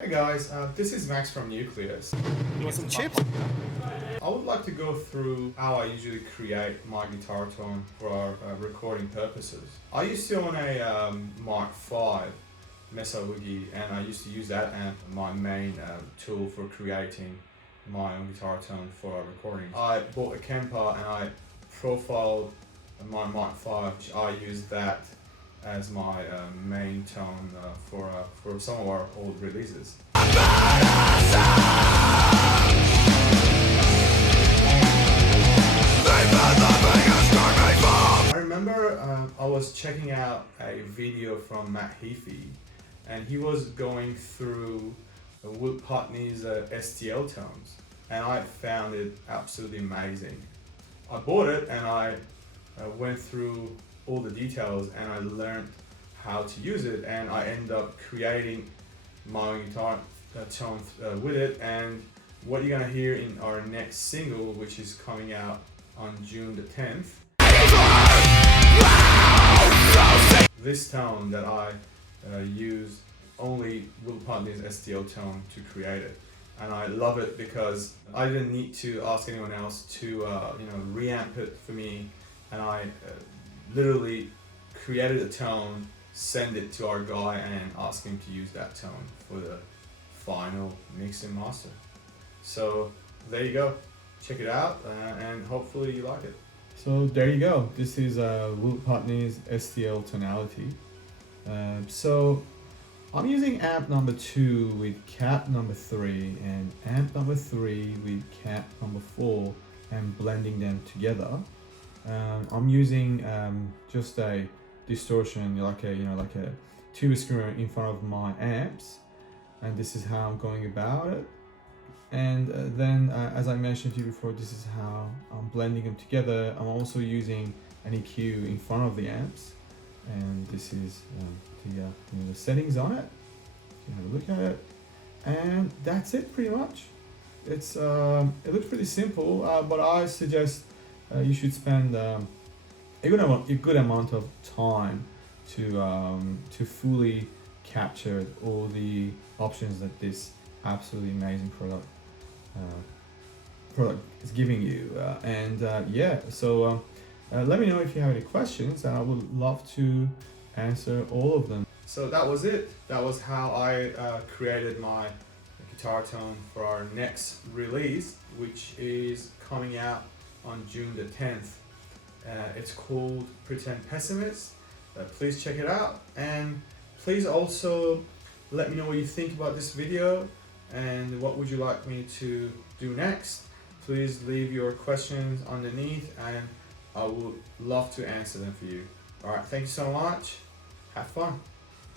Hey guys, this is Max from Nucleust. You want some chips? I would like to go through how I usually create my guitar tone for our recording purposes. I used to own a Mark V Mesa Woogie, and I used to use that amp my main tool for creating my own guitar tone for our recording. I bought a Kemper and I profiled my Mark V. I used that as my main tone for some of our old releases. I remember I was checking out a video from Matt Heafy, and he was going through Putney's STL tones, and I found it absolutely amazing. I bought it and I went through all the details and I learned how to use it, and I ended up creating my own guitar tone with it. And what you're gonna hear in our next single, which is coming out on June the 10th, this tone that I used only Will Putney's STL tone to create it, and I love it because I didn't need to ask anyone else to reamp it for me, and I literally created a tone, send it to our guy, and ask him to use that tone for the final mix and master. So there you go, check it out, and hopefully you like it. So there you go, this is Will Putney's STL Tonality. So I'm using amp number 2 with cap number 3 and amp number 3 with cap number 4 and blending them together. I'm using just a distortion, like a tube screamer in front of my amps, and this is how I'm going about it. And then as I mentioned to you before, this is how I'm blending them together. I'm also using an EQ in front of the amps, and this is the settings on it. You have a look at it, and that's it pretty much. It's it looks pretty simple, but I suggest you should spend a good amount of time to fully capture all the options that this absolutely amazing product is giving you. So let me know if you have any questions, and I would love to answer all of them. So that was it. That was how I created my guitar tone for our next release, which is coming out on June the 10th. It's called Pretend Pessimist. Please check it out, and please also let me know what you think about this video and what would you like me to do next. Please leave your questions underneath and I would love to answer them for you. Alright, thank you so much. Have fun.